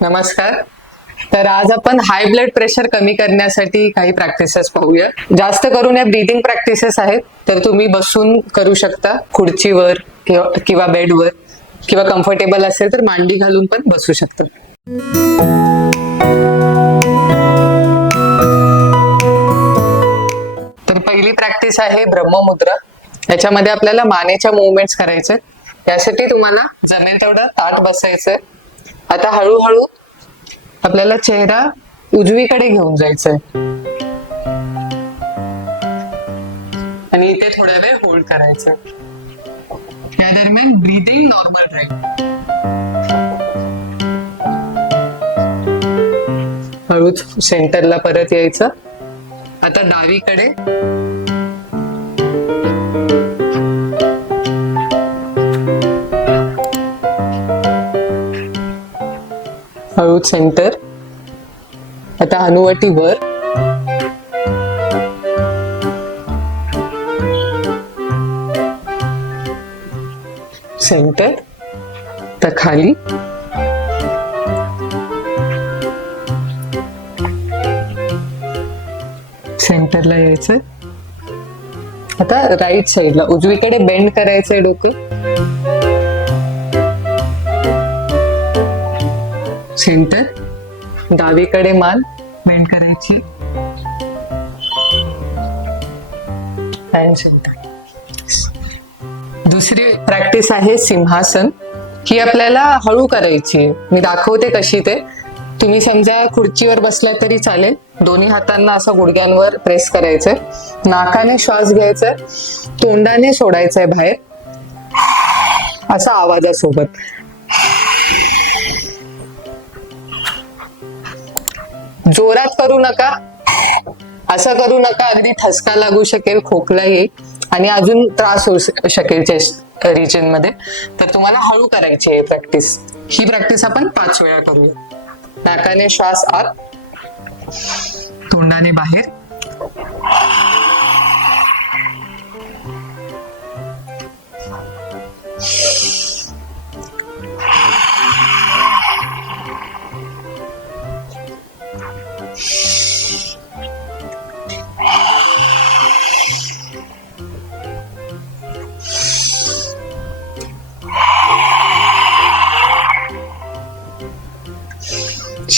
नमस्कार. तर आज आपण हाय ब्लड प्रेशर कमी करण्यासाठी काही प्रॅक्टिसेस पाहूया. जास्त करून या ब्रीदिंग प्रॅक्टिसेस आहेत तर तुम्ही बसून करू शकता. खुर्चीवर किंवा बेडवर. किंवा कम्फर्टेबल असेल तर मांडी घालून पण बसू शकता. तर पहिली प्रॅक्टिस आहे ब्रह्ममुद्रा. याच्यामध्ये आपल्याला मानेच्या मुवमेंट्स करायचे यासाठी तुम्हाला जमेल तेवढं ताट बसायचंय. आता हळूहळू आपल्याला चेहरा उजवीकडे घेऊन जायचंय. आणि इथे थोड्या वेळ होल्ड करायचं. या दरम्यान ब्रीदिंग नॉर्मल राहील हळूच सेंटरला परत यायचं. आता डावीकडे हळूद सेंटर. आता हनुवटी वर. सेंटर. तर खाली. सेंटरला यायचं आता राईट साईडला. उजवीकडे बेंड करायचंय डोकं. सेंटर डावीकडे माल बेंड करायची. दुसरी प्रॅक्टिस आहे सिंहासन. ही आपल्याला हळू करायची. आहे. मी दाखवते कशी ते. तुम्ही समजा खुर्चीवर बसला तरी चालेल. दोन्ही हातांना असं गुडघ्यांवर प्रेस करायचंय. नाकाने श्वास घ्यायचा तोंडाने सोडायचंय बाहेर. असा आवाजासोबत. जोरात करू नका. असं करू नका अगदी ठसका लागू शकेल खोकला येईल आणि अजून त्रास होऊ शकेल चेस्ट रिजनमध्ये. तर तुम्हाला हळू करायची आहे प्रॅक्टिस ही प्रॅक्टिस आपण पाच वेळा करूया. नाकाने श्वास आत तोंडाने बाहेर.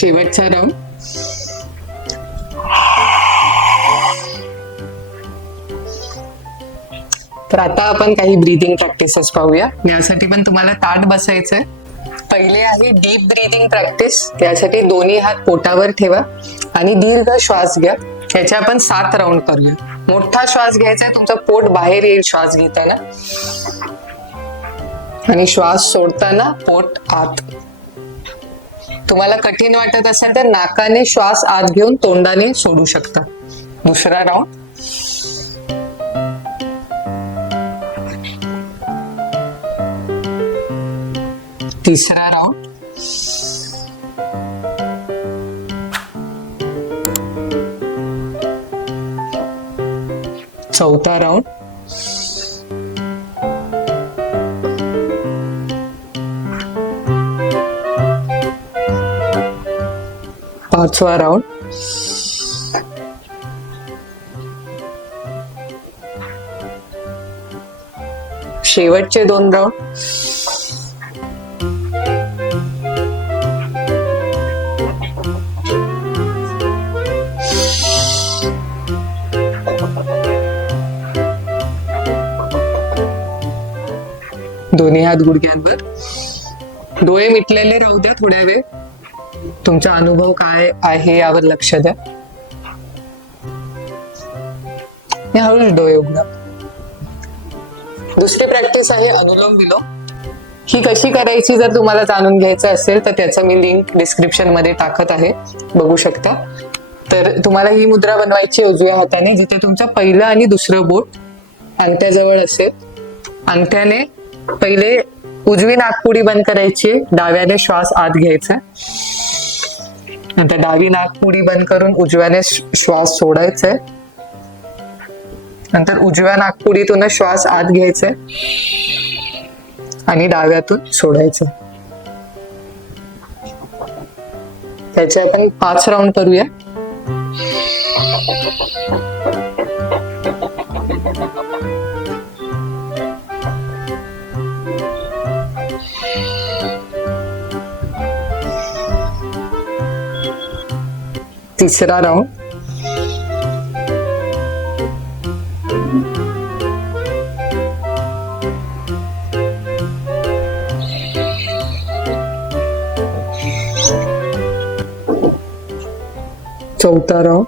शेवटचा राऊंड तर आता आपण काही ब्रीदिंग प्रॅक्टिसेस पाहूया. यासाठी पण तुम्हाला ताट बसायचंय. पहिले आहे डीप ब्रीदिंग प्रॅक्टिस त्यासाठी दोन्ही हात पोटावर ठेवा आणि दीर्घ श्वास घ्या. याचे आपण सात राऊंड करूया. मोठा श्वास घ्यायचा तुमचं पोट बाहेर येईल श्वास घेताना. आणि श्वास सोडताना पोट आत. तुम्हाला कठीण वाटत असेल तर नाकाने श्वास आत घेऊन तोंडाने सोडू शकता. दुसरा राऊंड तिसरा राऊंड चौथा राऊंड पाचवा राऊंड शेवटचे दोन राऊंड दोन्ही हात गुडघ्यांवर. डोळे मिटलेले राहू द्या थोड्या वेळ. तुमचा अनुभव काय आहे यावर लक्ष द्या. आणि हळूच डोळे उघडा. दुसरी प्रॅक्टिस आहे अनुलोम विलोम. ही कशी करायची जर तुम्हाला जाणून घ्यायचं असेल तर त्याचं मी लिंक डिस्क्रिप्शनमध्ये टाकत आहे. बघू शकता. तर तुम्हाला ही मुद्रा बनवायची उजव्या हाताने जिथे तुमचं पहिलं आणि दुसरं बोट अंगठ्याजवळ असेल. अंगठ्याने पहिले उजवी नागपुडी बंद करायची डाव्याने श्वास आत घ्यायचा नंतर डावी नागपुडी बंद करून उजव्याने श्वास सोडायचे नंतर उजव्या नागपुडीतून श्वास आत घ्यायचे आणि डाव्यातून सोडायचे त्याचे आपण पाच राऊंड करूया. तिसरा राऊंड. चौथा राऊंड.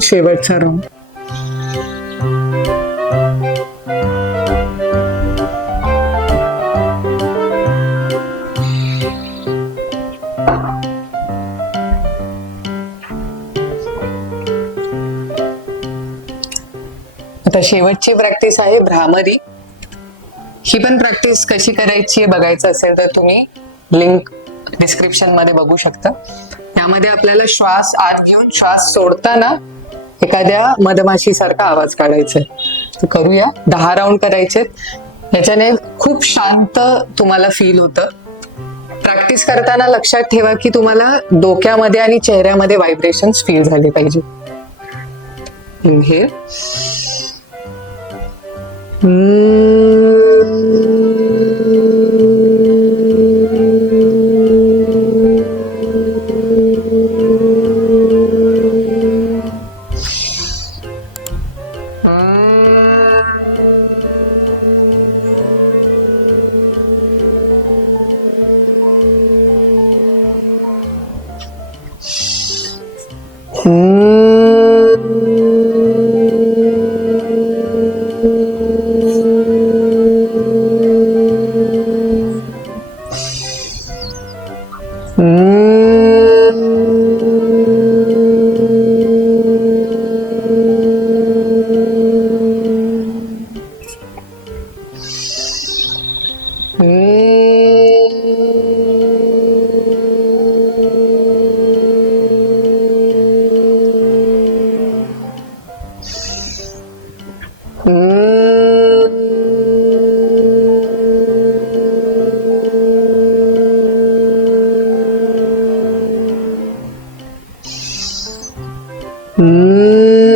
शेवटचा राऊंड. आता शेवटची प्रॅक्टिस आहे भ्रामरी. ही पण प्रॅक्टिस कशी करायची बघायचं असेल तर तुम्ही लिंक डिस्क्रिप्शनमध्ये बघू शकता. त्यामध्ये आपल्याला श्वास आत घेऊन श्वास सोडताना एखाद्या मधमाशी सारखा आवाज काढायचा आहे करूया. दहा राऊंड करायचे याच्याने खूप शांत तुम्हाला फील होतं. प्रॅक्टिस करताना लक्षात ठेवा की तुम्हाला डोक्यामध्ये आणि चेहऱ्यामध्ये व्हायब्रेशन फील झाले पाहिजे. Hmm. Mm. 嗯。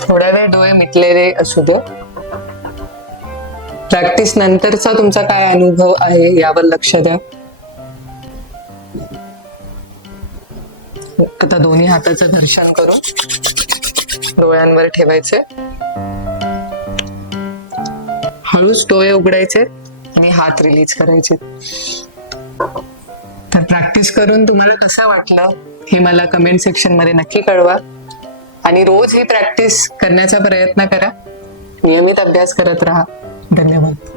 थोडा वेळ डोळे मिटलेले असू दे प्रॅक्टिस नंतरचा तुमचा काय अनुभव आहे यावर लक्ष द्या. आता दोन्ही हाताचं दर्शन करून डोळ्यांवर ठेवायचे हळूच डोळे उघडायचे आणि हात रिलीज करायचे. तर प्रॅक्टिस करून तुम्हाला कसं वाटलं हे मला कमेंट सेक्शनमध्ये नक्की कळवा. आणि रोज ही प्रॅक्टिस करण्याचा प्रयत्न करा. नियमित अभ्यास करत राहा. धन्यवाद.